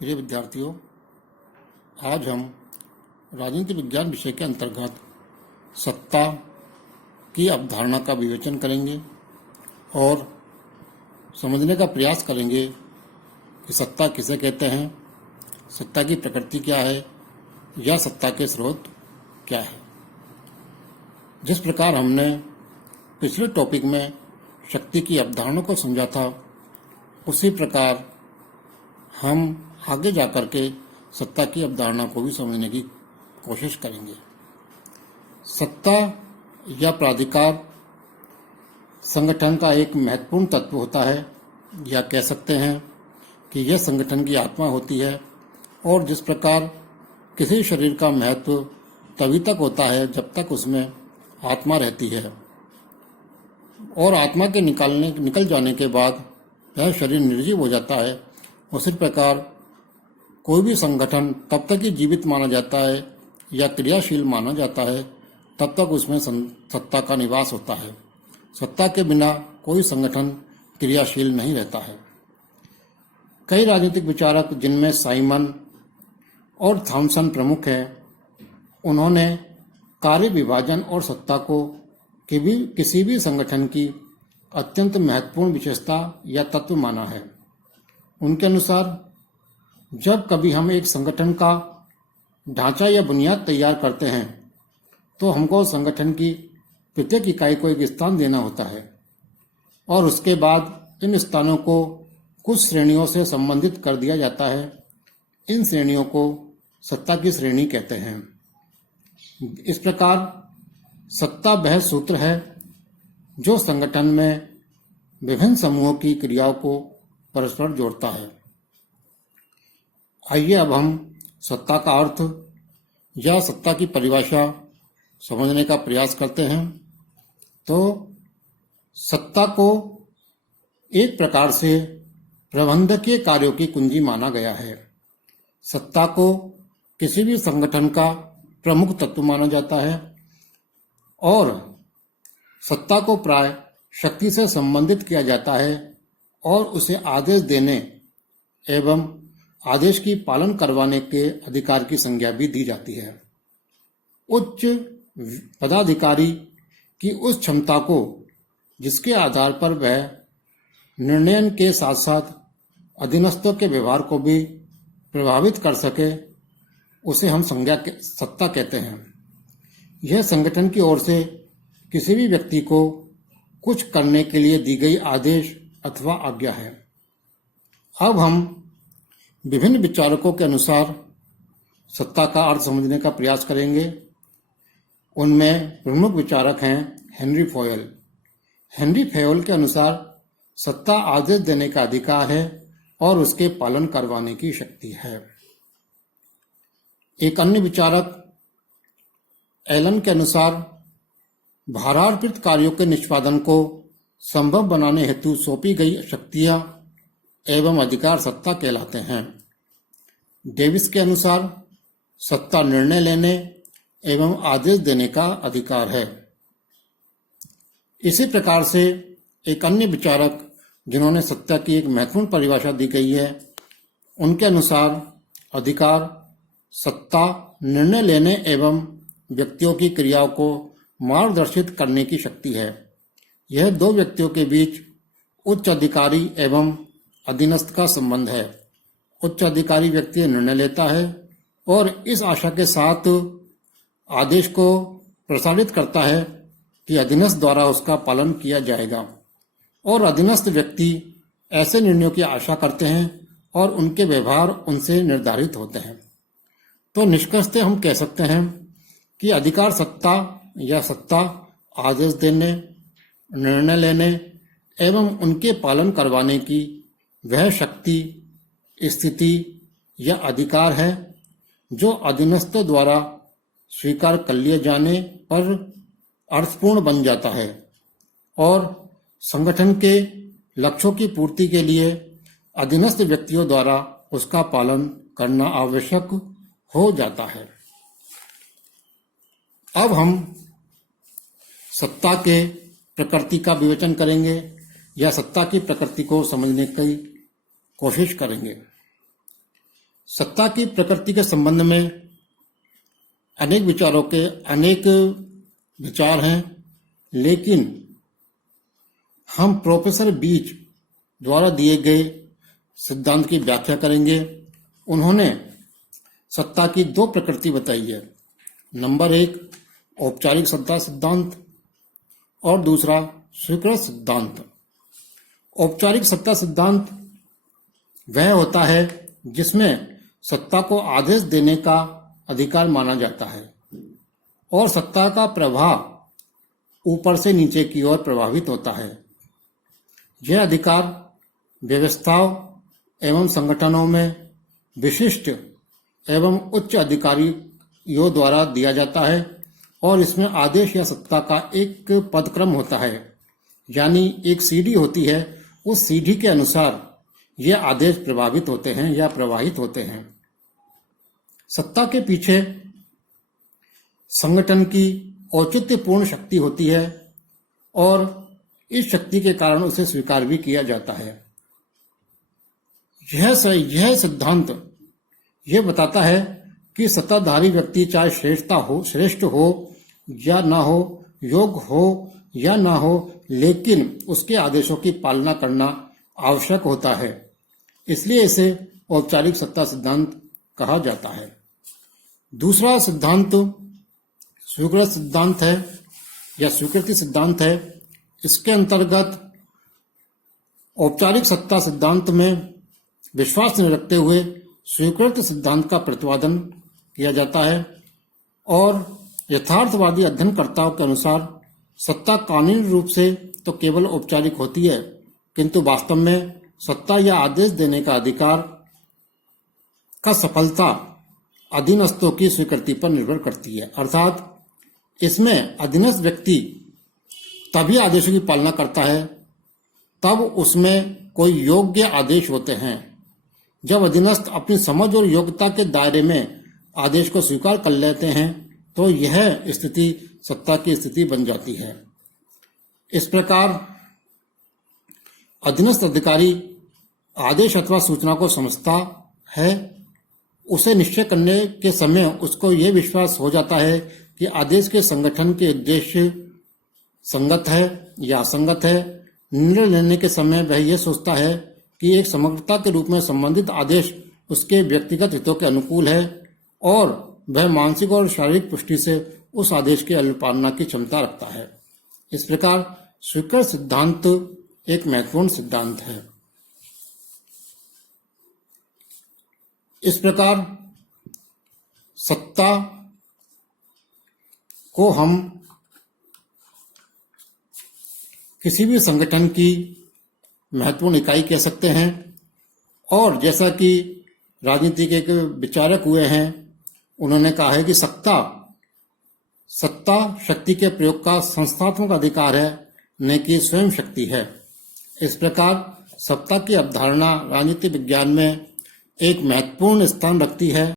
प्रिय विद्यार्थियों, आज हम राजनीति विज्ञान विषय के अंतर्गत सत्ता की अवधारणा का विवेचन करेंगे और समझने का प्रयास करेंगे कि सत्ता किसे कहते हैं, सत्ता की प्रकृति क्या है या सत्ता के स्रोत क्या है। जिस प्रकार हमने पिछले टॉपिक में शक्ति की अवधारणा को समझा था, उसी प्रकार हम आगे जाकर के सत्ता की अवधारणा को भी समझने की कोशिश करेंगे। सत्ता या प्राधिकार संगठन का एक महत्वपूर्ण तत्व होता है, या कह सकते हैं कि यह संगठन की आत्मा होती है। और जिस प्रकार किसी शरीर का महत्व तभी तक होता है जब तक उसमें आत्मा रहती है, और आत्मा के निकल जाने के बाद वह शरीर निर्जीव हो जाता है। उसी प्रकार कोई भी संगठन तब तक ही जीवित माना जाता है या क्रियाशील माना जाता है तब तक उसमें सत्ता का निवास होता है। सत्ता के बिना कोई संगठन क्रियाशील नहीं रहता है। कई राजनीतिक विचारक, जिनमें साइमन और थॉमसन प्रमुख हैं, उन्होंने कार्य विभाजन और सत्ता को किसी भी संगठन की अत्यंत महत्वपूर्ण विशेषता या तत्व माना है। उनके अनुसार जब कभी हम एक संगठन का ढांचा या बुनियाद तैयार करते हैं तो हमको संगठन की प्रत्येक इकाई को एक स्थान देना होता है, और उसके बाद इन स्थानों को कुछ श्रेणियों से संबंधित कर दिया जाता है। इन श्रेणियों को सत्ता की श्रेणी कहते हैं। इस प्रकार सत्ता वह सूत्र है जो संगठन में विभिन्न समूहों की क्रियाओं को परस्पर जोड़ता है। आइए अब हम सत्ता का अर्थ या सत्ता की परिभाषा समझने का प्रयास करते हैं। तो सत्ता को एक प्रकार से प्रबंधकीय कार्यों की कुंजी माना गया है। सत्ता को किसी भी संगठन का प्रमुख तत्व माना जाता है, और सत्ता को प्राय शक्ति से संबंधित किया जाता है और उसे आदेश देने एवं आदेश की पालन करवाने के अधिकार की संज्ञा भी दी जाती है। उच्च पदाधिकारी की उस क्षमता को जिसके आधार पर वह निर्णयन के साथ साथ अधीनस्थों के व्यवहार को भी प्रभावित कर सके, उसे हम सत्ता कहते हैं। यह संगठन की ओर से किसी भी व्यक्ति को कुछ करने के लिए दी गई आदेश अथवा आज्ञा है। अब हम विभिन्न विचारकों के अनुसार सत्ता का अर्थ समझने का प्रयास करेंगे। उनमें प्रमुख विचारक हैं हेनरी फॉयल। हेनरी फॉयल के अनुसार सत्ता आदेश देने का अधिकार है और उसके पालन करवाने की शक्ति है। एक अन्य विचारक एलन के अनुसार भारार्पित कार्यों के निष्पादन को संभव बनाने हेतु सौंपी गई शक्तियां एवं अधिकार सत्ता कहलाते हैं। डेविस के अनुसार सत्ता निर्णय लेने एवं आदेश देने का अधिकार है। इसी प्रकार से एक अन्य विचारक, जिन्होंने सत्ता की एक महत्वपूर्ण परिभाषा दी गई है, उनके अनुसार अधिकार सत्ता निर्णय लेने एवं व्यक्तियों की क्रियाओं को मार्गदर्शित करने की शक्ति है। यह दो व्यक्तियों के बीच उच्च अधिकारी एवं अधीनस्थ का संबंध है। उच्च अधिकारी व्यक्ति निर्णय लेता है और इस आशा के साथ आदेश को प्रसारित करता है कि अधीनस्थ द्वारा उसका पालन किया जाएगा, और अधीनस्थ व्यक्ति ऐसे निर्णयों की आशा करते हैं और उनके व्यवहार उनसे निर्धारित होते हैं। तो निष्कर्षतः हम कह सकते हैं कि अधिकार सत्ता या सत्ता आदेश देने, निर्णय लेने एवं उनके पालन करवाने की वह शक्ति, स्थिति या अधिकार है जो अधीनस्थों द्वारा स्वीकार कर लिए जाने पर अर्थपूर्ण बन जाता है और संगठन के लक्ष्यों की पूर्ति के लिए अधीनस्थ व्यक्तियों द्वारा उसका पालन करना आवश्यक हो जाता है। अब हम सत्ता के प्रकृति का विवेचन करेंगे या सत्ता की प्रकृति को समझने की कोशिश करेंगे। सत्ता की प्रकृति के संबंध में अनेक विचारों के अनेक विचार हैं, लेकिन हम प्रोफेसर बीच द्वारा दिए गए सिद्धांत की व्याख्या करेंगे। उन्होंने सत्ता की दो प्रकृति बताई है। नंबर 1 औपचारिक सत्ता सिद्धांत और दूसरा स्वीकृत सिद्धांत। औपचारिक सत्ता सिद्धांत वह होता है जिसमें सत्ता को आदेश देने का अधिकार माना जाता है और सत्ता का प्रवाह ऊपर से नीचे की ओर प्रभावित होता है। यह अधिकार व्यवस्थाओं एवं संगठनों में विशिष्ट एवं उच्च अधिकारियों द्वारा दिया जाता है और इसमें आदेश या सत्ता का एक पदक्रम होता है, यानी एक सीढ़ी होती है। उस सीढ़ी के अनुसार ये आदेश प्रभावित होते हैं या प्रवाहित होते हैं। सत्ता के पीछे संगठन की औचित्यपूर्ण शक्ति होती है और इस शक्ति के कारण उसे स्वीकार भी किया जाता है। यह सिद्धांत यह बताता है कि सत्ताधारी व्यक्ति चाहे श्रेष्ठ हो या ना हो, योग्य हो या ना हो, लेकिन उसके आदेशों की पालना करना आवश्यक होता है। इसलिए इसे औपचारिक सत्ता सिद्धांत कहा जाता है। दूसरा सिद्धांत स्वीकृत सिद्धांत है या स्वीकृति सिद्धांत है। इसके अंतर्गत औपचारिक सत्ता सिद्धांत में विश्वास नहीं रखते हुए स्वीकृत सिद्धांत का प्रतिपादन किया जाता है और यथार्थवादी अध्ययनकर्ताओं के अनुसार सत्ता कानूनी रूप से तो केवल औपचारिक होती है, किंतु वास्तव में सत्ता या आदेश देने का अधिकार का सफलता अधीनस्थों की स्वीकृति पर निर्भर करती है। अर्थात इसमें अधीनस्थ व्यक्ति तभी आदेशों की पालना करता है तब उसमें कोई योग्य आदेश होते हैं। जब अधीनस्थ अपनी समझ और योग्यता के दायरे में आदेश को स्वीकार कर लेते हैं तो यह स्थिति सत्ता की स्थिति बन जाती है। इस प्रकार अधीनस्थ अधिकारी आदेश अथवा सूचना को समझता है। उसे निश्चय करने के समय उसको यह विश्वास हो जाता है कि आदेश के संगठन के उद्देश्य संगत है या असंगत है। निर्णय लेने के समय वह यह सोचता है कि एक समग्रता के रूप में संबंधित आदेश उसके व्यक्तिगत हितों के अनुकूल है और वह मानसिक और शारीरिक पुष्टि से उस आदेश की अनुपालना की क्षमता रखता है। इस प्रकार स्वीकृत सिद्धांत एक महत्वपूर्ण सिद्धांत है। इस प्रकार सत्ता को हम किसी भी संगठन की महत्वपूर्ण इकाई कह सकते हैं और जैसा कि राजनीति के एक विचारक हुए हैं, उन्होंने कहा है कि सत्ता शक्ति के प्रयोग का संस्थात्मक अधिकार है, न कि स्वयं शक्ति है। इस प्रकार सत्ता की अवधारणा राजनीति विज्ञान में एक महत्वपूर्ण स्थान रखती है।